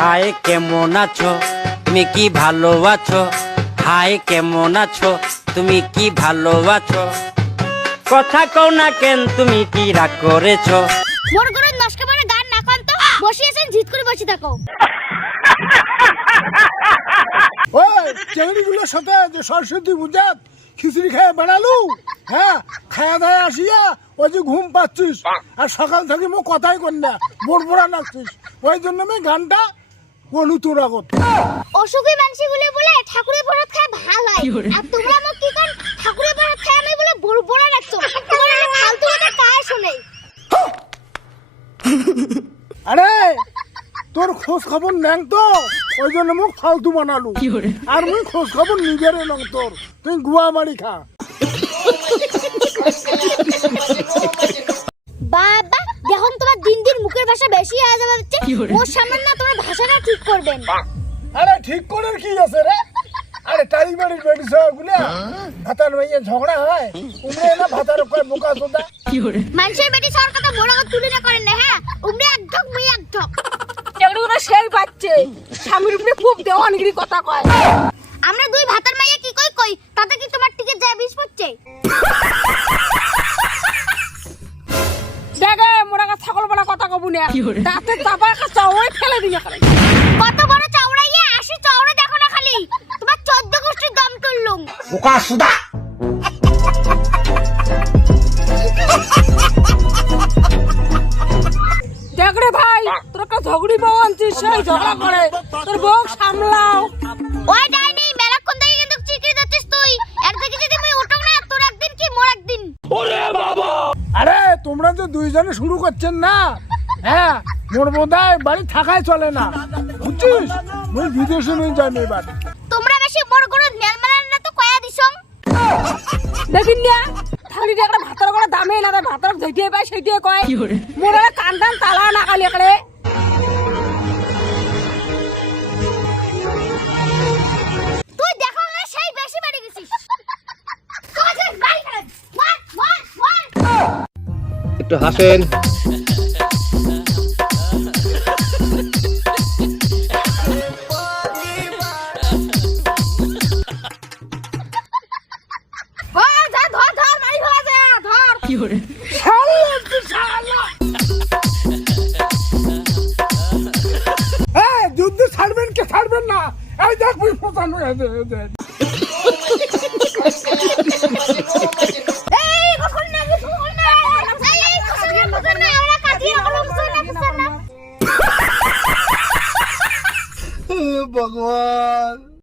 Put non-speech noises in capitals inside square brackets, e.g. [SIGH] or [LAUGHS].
High কেমন আছো? তুমি কি ভালো আছো? হাই কেমন আছো? তুমি কি ভালো আছো? কথা কও না কেন তুমি কি রাগ করেছ? মোর গরুর নষ্ট মানে গান না কান তো বসিয়েছেন জিত করে বসে থাকো। ওই চেংড়িগুলোর সাথে যে সরস্বতী পূজাত খিচুড়ি খেয়ে বেড়ালু? হ্যাঁ খায়া দায়া আসিয়া ওই যে ঘুম পাচ্ছিস। আর সকাল থেকে মো কথাই কর না বোর বোরা নাচছিস। ওই জন্য আমি গানটা বলু তোর আগত অসুখী মানুষগুলো বলে ঠাকুরের বরাত খায় ভালো হয়। আর তোমরা মোক কি কান ঠাকুরের বরাত খায় আমি বলে বড় বড় রাখছো তোমার এটা ফালতু কথা কায় শুনে আরে তোর খোঁজ খবর নেন তো। ওই জন্য মুখ ফালতু বানালু। আর মুই খোঁজ খবর নিজের নং তোর। তুই গুয়া মারি খা। [LAUGHS] হচ্ছে ওর সামনে না তোমার ভাষাটা ঠিক করবেন আরে ঠিক করে কি আছে রে? আরে টাই বাড়ির বেড়ি গুলা। ভাতার ভাইয়া ঝগড়া হয়। উমরে না ভাতার কয় বোকা সোদা। মানুষের বেটি সর কথা মোড়া তুলে না করেন না হ্যাঁ? উমরে একধক মুই একধক এগুলো সেই বাচ্চে। স্বামীর উপরে খুব দেওয়ানগিরি কথা কয়। আমরা দুই ভাতার মাইয়া কি কই কই? তাতে কি তোমার টিকে যায় বিষ পড়ছে? না। তাতে তারপর একটা চাওয়াই ফেলে দিয়ে করে কত বড় চাওড়াইয়া? আসি চাওড়া দেখো না খালি। তোমার চোদ্দ গোষ্ঠীর দম তুললুম। দেখ রে ভাই তোর একটা ঝগড়ি বউ আনছিস সেই ঝগড়া করে। তোর বউ সামলাও। ওই ডাইনি মেলাক্ষণ থেকে কিন্তু চিকরি যাচ্ছিস তুই। এর থেকে যদি মুই উঠক না তোর একদিন কি মোর একদিন? আরে তোমরা তো দুইজনে শুরু করছেন না হ্যাঁ মোর বোধহয় বাড়ি থাকাই চলে না। বুঝছিস? মুই বিদেশে নিয়ে যাই এবার। তোমরা বেশি বড় করে নেল মেলান না তো কয়া দিছং? দেখিন না থালি একটা ভাতের করে দামে না তাই ভাতের যেটিয়ে পায় সেটিয়ে কয়। মোরা কান টান তালা না কালি করে তুই দেখো যুদ্ধ ছাড়বেন কে ছাড়বেন না এই দেখ মুই ফোটানো হয়েছে এই কখন না কিছু কখন না এই এই কখন না কখন না আমরা কাজে হলো কখন না কখন না ভগবান